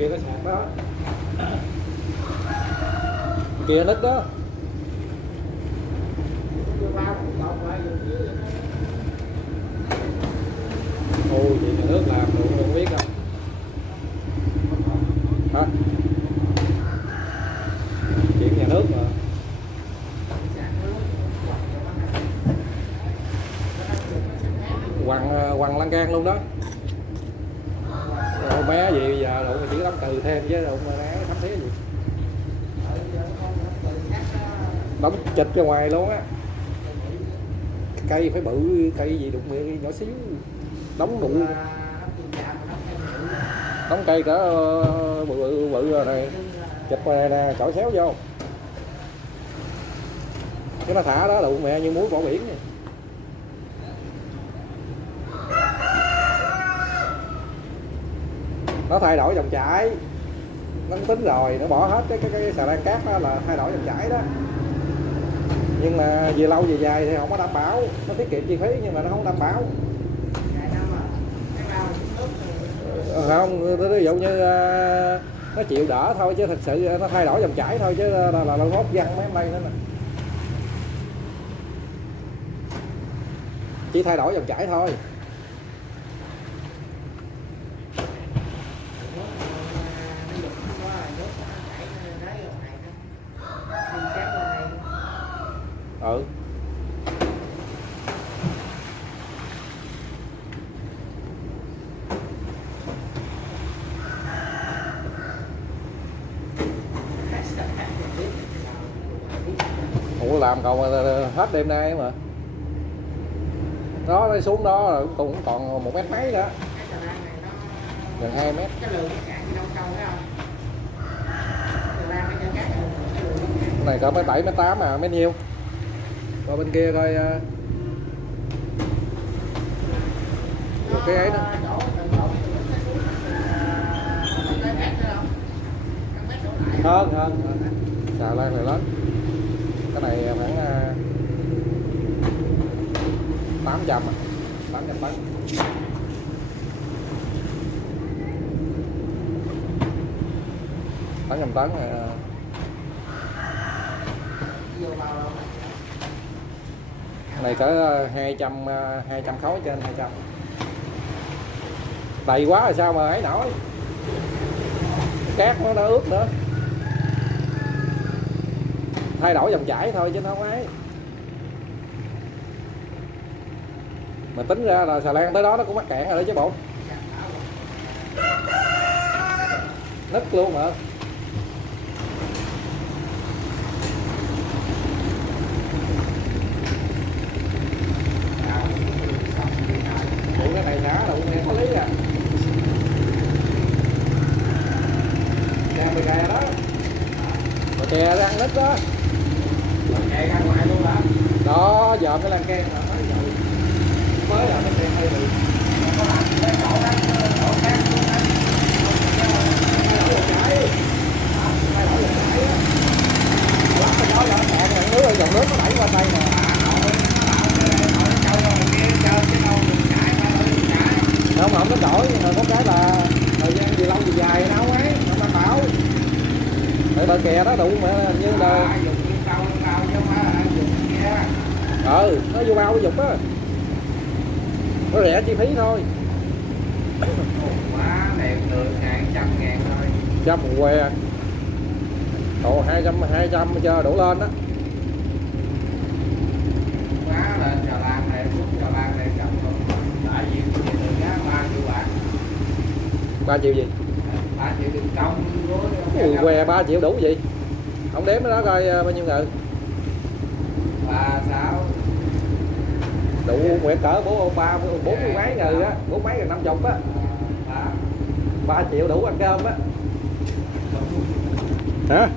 kia nó sạc đó, kia nứt đó. Ôi chị nhà nước làm được không biết đâu hả, chuyện nhà nước mà. Quăng lan can luôn đó. Rồi bé gì bây giờ đụng chỉ đóng từ thêm chứ đụng mà né thấm thế gì, đóng chịch ra ngoài luôn á. Cây phải bự, cây gì đụng miệng nhỏ xíu, đóng đủ đóng cây cả bự rồi này, chịch này nè, chọi xéo vô cái nó thả đó đụng mẹ như muối bỏ biển này. Nó thay đổi dòng chảy, nó tính rồi, nó bỏ hết cái xà lan cát đó là thay đổi dòng chảy đó. Nhưng mà về lâu về dài thì không có đảm bảo, nó tiết kiệm chi phí nhưng mà nó không đảm bảo. Không, ví dụ như nó chịu đỡ thôi chứ thật sự nó thay đổi dòng chảy thôi chứ là ngốt văng mấy hôm nay nữa nè. Chỉ thay đổi dòng chảy thôi. Ừ. Ủa làm còn hết đêm nay mà. Đó nó xuống đó rồi cũng còn 1 mét mấy nữa. Gần 2 mét. Cái này có mấy 7 mét 8 à, mấy nhiêu? Qua bên kia coi cái ấy đó. Hơn xà lan này lớn. Cái này khoảng 800 à, 800 tấn. Tấn này cỡ 200 khối, trên 200. Đầy quá rồi sao mà ấy nổi, cát nó đã ướt nữa. Thay đổi dòng chảy thôi chứ nó không ấy. Mà tính ra là xà lan tới đó nó cũng mắc cạn rồi đó chứ bộ. Nứt luôn hả? Ủa cái này xả đụng này có lý à. Xe bề kè đó. Bề kè đang nứt đó. Bề kè ra ngoài luôn hả? Đó, giờ cái lan can là mới là nó kẹt hơi bị. Có làm cái chỗ đó, chỗ khác luôn á. Thay đổi dòng chảy. Thay đổi dòng chảy á. Lắm cái gió gió kẹt rồi, nước dòng nước nó đẩy qua đây mà. Không nó đổi nhưng mà có cái là thời gian gì lâu gì dài nó không ấy, không đảm bảo. Tại bờ kè đó đụng mà như là nó vô bao cái dục á, nó rẻ chi phí thôi. Quá đẹp được 100.000 thôi. 100 một que. Ồ 200 cho đổ lên đó. Quá lên trà lan này, phút trà lan này cầm luôn. Tại vì từ giá 3 triệu bạc. 3 triệu gì? 3 triệu tiền công. Que 3 triệu đủ gì? Không đếm nó đó coi bao nhiêu ngự. 3, 6. Đủ nguyện cỡ 40 mấy ngừ á, 40 mấy gần 50 á. 3 triệu đủ ăn cơm á. Hả?